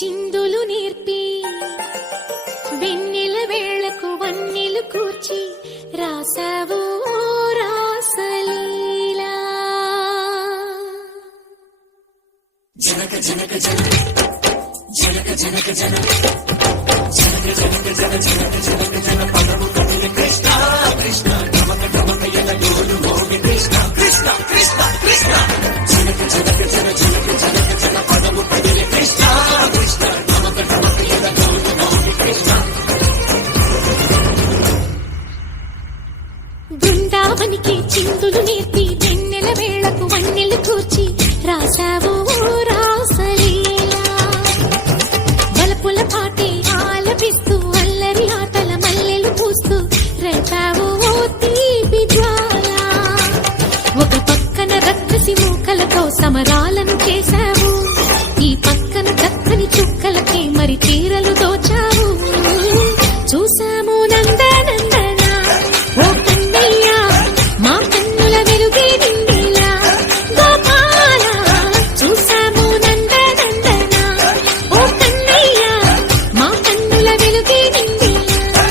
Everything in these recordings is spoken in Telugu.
చిందులు నేర్పి వెన్నెల వేళకు వన్నెలు కూర్చి రాసావు రాసలీలా. జనక జనక జనక జనక జనక జనక జనక జనక జన జనక జనక జన పదము కదిలి కృష్ణ కృష్ణ నమక నమక ఎల గోలు మోగి కృష్ణ కృష్ణ కృష్ణ కృష్ణ జనక జనక జన జనక జనక జన పదము కదిలి కృష్ణ కృష్ణ నమక నమక ఎల గోలు మోగి కృష్ణ. బృందావనికి చిందులు నేర్పి వెన్నెల వేళకు వన్నెలు కూర్చి రాసావు రాసలీలా. బలపుల పాటే ఆలపిస్తూ అల్లరి ఆటల మల్లెలు పూస్తూ రేపావు తీపి జ్వాల. ఒక పక్కన రక్కసి మూకలతో సమరాలను చేశావు, ఈ పక్కన చక్కని చుక్కలకే మరి తీరలు దోచావు. చూసాము నందనందన ఓ కన్నయ్య మా కన్నుల వెలుగే నిండిలా. గోపాల చూసాము నందనందన ఓ కన్నయ్య మా కన్నుల వెలుగే నిండిలా.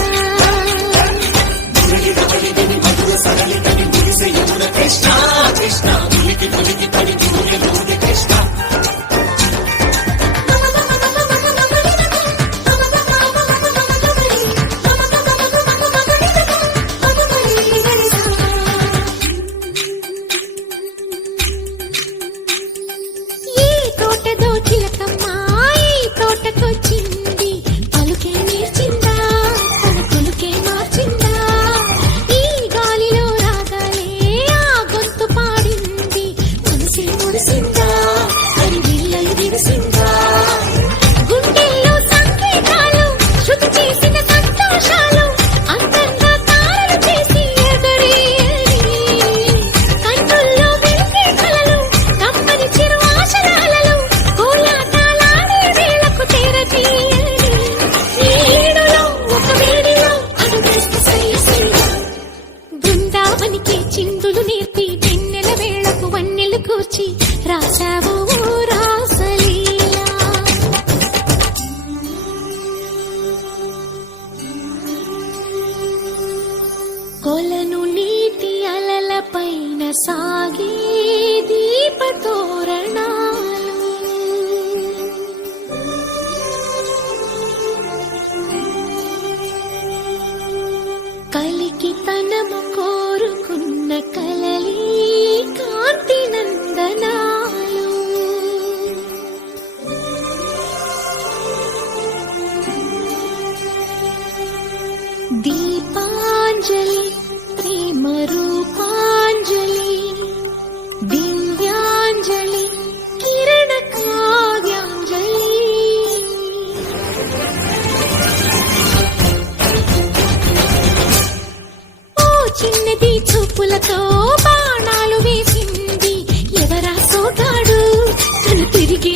మధుర సరళితని మురిసే యమున కృష్ణ కృష్ణ ములికి ములికి పడి ములికి కృష్ణ. చిందులు నేర్పి వెన్నెల వేళకు వన్నెలు కూర్చి రాసావు రాసలీలా. కొలను నీటి అలల పైన సాగే దీపతోరణాలు, కలికి తనము కోరుకున్న కలలి కాంతి నందనాలు. దీపాంజలి ప్రేమ రూపాంజలి దివ్యాంజలి కిరణ కావ్యాంజలి. చిన్నది చూపులతో బాణాలు వేసింది ఎవరా సోగాడు, తను తిరిగి